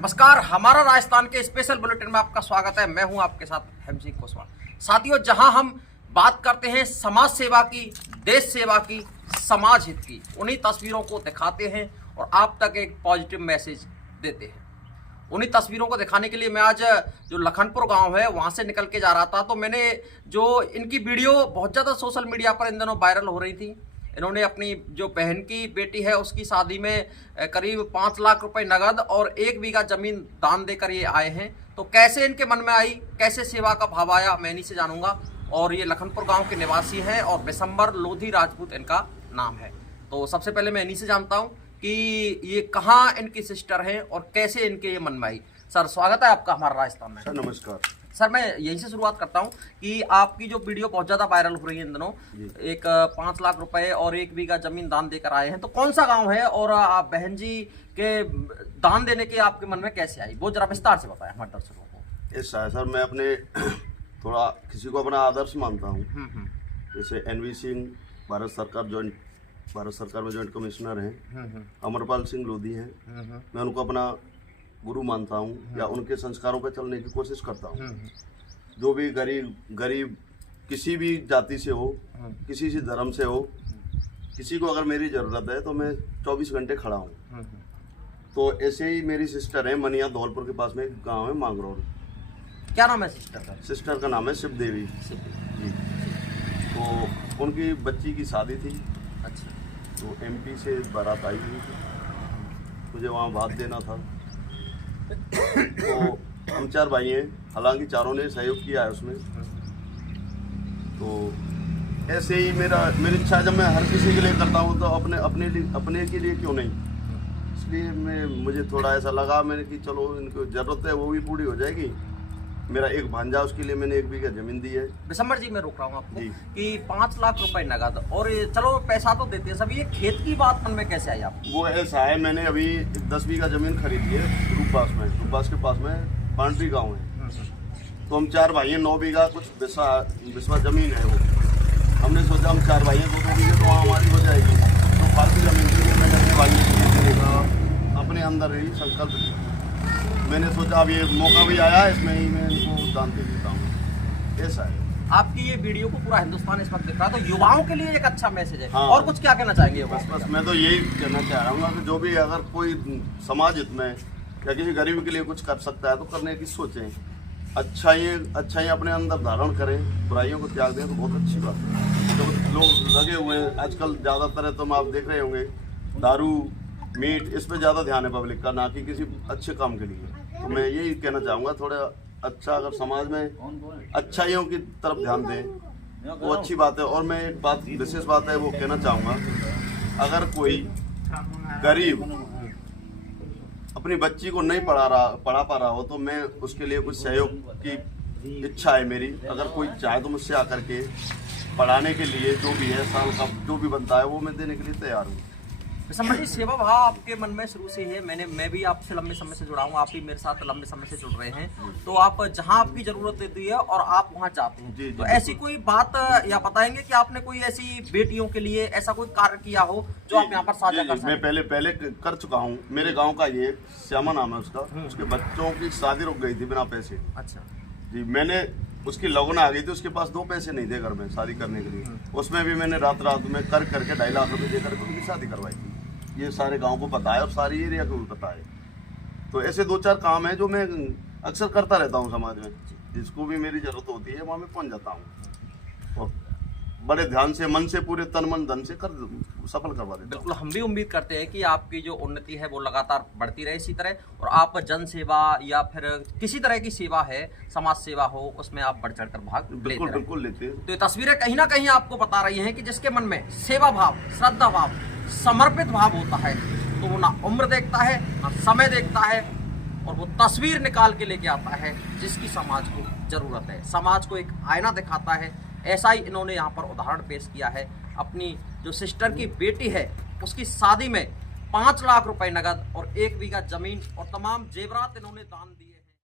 नमस्कार, हमारा राजस्थान के स्पेशल बुलेटिन में आपका स्वागत है। मैं हूं आपके साथ हेमसिंह कुशवाहा। साथियों, जहां हम बात करते हैं समाज सेवा की, देश सेवा की, समाज हित की, उन्हीं तस्वीरों को दिखाते हैं और आप तक एक पॉजिटिव मैसेज देते हैं। उन्हीं तस्वीरों को दिखाने के लिए मैं आज जो लखनपुर गांव है वहां से निकल के जा रहा था, तो मैंने जो इनकी वीडियो बहुत ज़्यादा सोशल मीडिया पर इन दिनों वायरल हो रही थी। इन्होंने अपनी जो बहन की बेटी है उसकी शादी में करीब 5 लाख रुपए नगद और 1 बीघा जमीन दान देकर ये आए हैं। तो कैसे इनके मन में आई, कैसे सेवा का भाव आया, मैं इन्हीं से जानूंगा। और ये लखनपुर गांव के निवासी हैं और बिशंबर लोधी राजपूत इनका नाम है। तो सबसे पहले मैं इन्हीं से जानता हूं कि ये कहाँ इनकी सिस्टर हैं और कैसे इनके ये मन में आई। सर, स्वागत है आपका हमारा राजस्थान में। सर नमस्कार। सर, मैं यहीं से शुरुआत करता हूं कि आपकी जो वीडियो बहुत ज़्यादा वायरल हो रही है इन दिनों, एक 5 लाख रुपए और 1 बीघा जमीन दान देकर आए हैं, तो कौन सा गांव है और आप बहन जी के दान देने के आपके मन में कैसे आई, वो जरा विस्तार से बताएं हमारे दर्शकों को। ऐसा है सर, मैं अपने थोड़ा किसी को अपना आदर्श मानता हूँ। जैसे NV सिंह भारत सरकार में जॉइंट कमिश्नर हैं, अमरपाल सिंह लोधी हैं, मैं उनको अपना गुरु मानता हूँ या उनके संस्कारों पर चलने की कोशिश करता हूँ। जो भी गरीब किसी भी जाति से हो, किसी से धर्म से हो, किसी को अगर मेरी ज़रूरत है तो मैं 24 घंटे खड़ा हूँ। तो ऐसे ही मेरी सिस्टर है मनिया, धौलपुर के पास में एक गांव है मांगरोल। क्या नाम है सिस्टर का? सिस्टर का नाम है शिव देवी जी। तो उनकी बच्ची की शादी थी। अच्छा। तो MP से बारात आई हुई थी, मुझे वहाँ बात देना था। तो हम 4 भाई हैं, हालांकि चारों ने सहयोग किया है उसमें। तो ऐसे ही मेरी इच्छा, जब मैं हर किसी के लिए करता हूँ तो अपने के लिए क्यों नहीं। इसलिए मुझे थोड़ा ऐसा लगा मैंने कि चलो इनको ज़रूरत है वो भी पूरी हो जाएगी। मेरा एक भांजा, उसके लिए मैंने 1 बीघा जमीन दी है। बिशंबर जी, मैं रोक रहा हूँ आपको कि 5 लाख रुपए नगद और ये चलो पैसा तो देते हैं सब, ये खेत की बात मन में कैसे आई आपको? वो ऐसा है, मैंने अभी 10 बीघा जमीन खरीदी है रूपबास के पास में पांडवी गाँव है। तो हम 4 भाई हैं, 9 बीघा कुछ बिस्वा जमीन है। वो हमने सोचा हम 4 भाई हैं, 2 बीघे तो वहाँ हमारी हो जाएगी। तो फालतू जमीन के लिए मैंने अपने भाई अपने अंदर ही संकल्प, मैंने सोचा अब ये मौका भी आया, इसमें ही मैं इनको दान दे देता हूँ। ऐसा है। आपकी ये वीडियो को पूरा हिंदुस्तान इस वक्त देख रहा है, तो युवाओं के लिए एक अच्छा मैसेज है। हाँ। और कुछ क्या कहना चाहेंगे? बस मैं तो यही कहना चाह रहा हूँ कि जो भी अगर कोई समाज हित में या किसी गरीब के लिए कुछ कर सकता है तो करने की सोचें। अच्छाई अपने अंदर धारण करें, बुराइयों को त्याग दें तो बहुत अच्छी बात है। तो लोग लगे हुए हैं आजकल ज़्यादातर है, तो आप देख रहे होंगे दारू मीट, इस पर ज़्यादा ध्यान है पब्लिक का, ना कि किसी अच्छे काम के लिए। तो मैं यही कहना चाहूँगा, थोड़ा अच्छा अगर समाज में अच्छाइयों की तरफ ध्यान दें वो अच्छी बात है। और मैं एक बात, विशेष बात है वो कहना चाहूँगा, अगर कोई गरीब अपनी बच्ची को नहीं पढ़ा पा रहा हो तो मैं उसके लिए कुछ सहयोग की इच्छा है मेरी। अगर कोई चाहे तो मुझसे आकर के पढ़ाने के लिए जो भी है, साल का जो भी बनता है वो मैं देने के लिए तैयार हूँ। बिशंबर जी, सेवा भाव आपके मन में शुरू से है। मैं भी आपसे लंबे समय से जुड़ा हूँ, आप भी मेरे साथ लंबे समय से जुड़ रहे हैं। तो आप जहाँ आपकी जरूरत होती है और आप वहाँ जाते हैं। जी, तो ऐसी कोई बात या बताएंगे कि आपने कोई ऐसी बेटियों के लिए ऐसा कोई कार्य किया हो जो आप यहाँ पर साझा कर सकें? मैं पहले कर चुका हूँ। मेरे गाँव का ये श्यामा नाम है उसका, उसके बच्चों की शादी रुक गई थी बिना पैसे। अच्छा जी, मैंने उसकी लगन आ गई थी, उसके पास 2 पैसे नहीं थे घर में शादी करने के लिए। उसमें भी मैंने रात में करके 2.5 लाख रुपए देकर उनकी शादी करवाई थी। ये सारे गांव को पता है और सारी एरिया को भी पता है। तो ऐसे 2-4 काम हैं जो मैं अक्सर करता रहता हूँ समाज में। जिसको भी मेरी जरूरत होती है वहाँ मैं पहुँच जाता हूँ और बड़े ध्यान से, मन से, पूरे तन मन धन से सफल करवा देता हूँ। बिल्कुल, हम भी उम्मीद करते हैं कि आपकी जो उन्नति है वो लगातार बढ़ती रहे इसी तरह, और आप जन सेवा या फिर किसी तरह की सेवा है, समाज सेवा हो, उसमें आप बढ़ चढ़कर भाग बिल्कुल लेते हैं। तो ये तस्वीरें कहीं ना कहीं आपको बता रही हैं कि जिसके मन में सेवा भाव, श्रद्धा भाव, समर्पित भाव होता है तो वो ना उम्र देखता है ना समय देखता है, और वो तस्वीर निकाल के लेके आता है जिसकी समाज को जरूरत है। समाज को एक आईना दिखाता है। ऐसा ही इन्होंने यहाँ पर उदाहरण पेश किया है। अपनी जो सिस्टर की बेटी है उसकी शादी में 5 लाख रुपए नगद और 1 बीघा जमीन और तमाम जेवरात इन्होंने दान दिए।